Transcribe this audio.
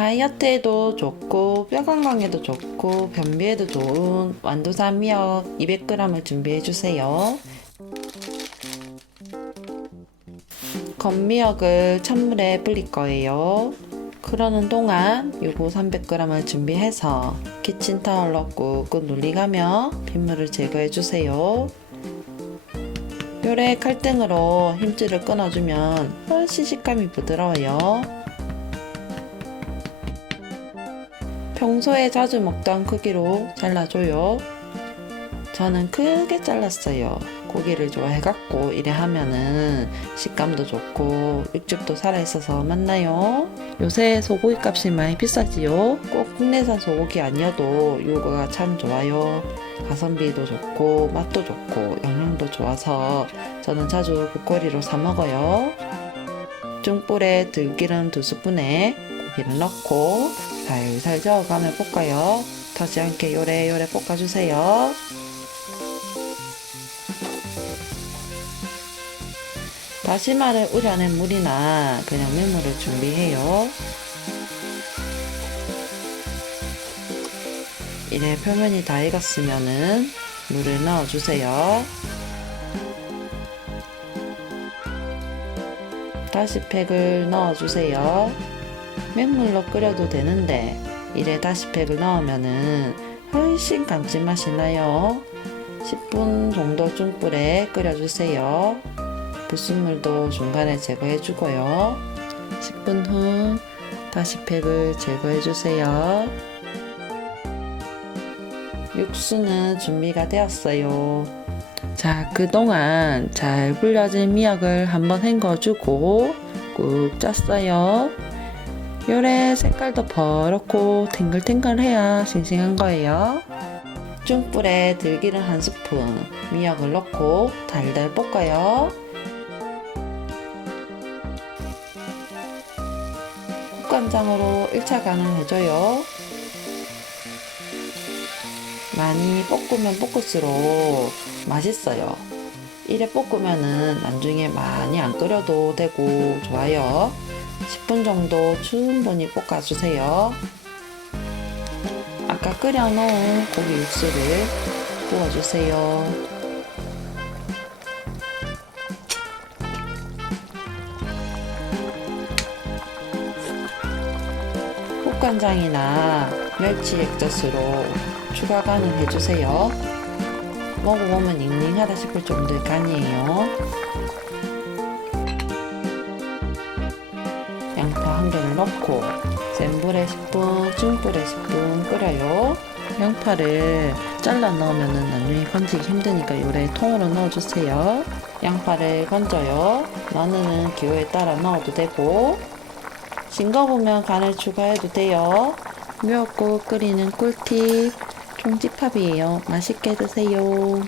다이어트에도 좋고 뼈 건강에도 좋고 변비에도 좋은 완도사 미역 200g을 준비해 주세요. 건미역을 찬물에 불릴 거예요. 그러는 동안 요거 300g을 준비해서 키친타올로 꾹꾹 눌리가며 핏물을 제거해 주세요. 요래 칼등으로 힘줄을 끊어주면 훨씬 식감이 부드러워요. 평소에 자주 먹던 크기로 잘라줘요. 저는 크게 잘랐어요. 고기를 좋아해갖고 이래 하면은 식감도 좋고 육즙도 살아있어서 맛나요. 요새 소고기 값이 많이 비싸지요. 꼭 국내산 소고기 아니어도 요거가 참 좋아요. 가성비도 좋고 맛도 좋고 영양도 좋아서 저는 자주 국거리로 사 먹어요. 중불에 들기름 두 스푼에 고기를 넣고 살살 저어가며 볶아요. 터지 않게 요래요래 볶아주세요. 다시마를 우려낸 물이나 그냥 맹물을 준비해요. 이래 표면이 다 익었으면은 물을 넣어주세요. 다시 팩을 넣어주세요. 맹물로 끓여도 되는데 이래 다시 팩을 넣으면은 훨씬 감칠맛이 나요. 10분 정도 중불에 끓여주세요. 불순물도 중간에 제거해주고요. 10분 후 다시 팩을 제거해주세요. 육수는 준비가 되었어요. 자, 그동안 잘 불려진 미역을 한번 헹궈주고 꾹 짰어요. 요래 색깔도 버렇고 탱글탱글해야 싱싱한 거예요. 중불에 들기름 한 스푼, 미역을 넣고 달달 볶아요. 국간장으로 1차 간을 해줘요. 많이 볶으면 볶을수록 맛있어요. 이래 볶으면은 나중에 많이 안 끓여도 되고 좋아요. 10분 정도 충분히 볶아주세요. 아까 끓여놓은 고기 육수를 부어주세요. 국간장이나 멸치 액젓으로 추가 간을 해주세요. 먹어보면 닝닝하다 싶을 정도의 간이에요. 양파 한 개를 넣고 센 불에 10분, 중불에 10분 끓여요. 양파를 잘라 넣으면 나중에 건지기 힘드니까 요래 통으로 넣어주세요. 양파를 건져요. 마늘은 기호에 따라 넣어도 되고 싱거우면 간을 추가해도 돼요. 미역국 끓이는 꿀팁 총집합이에요. 맛있게 드세요.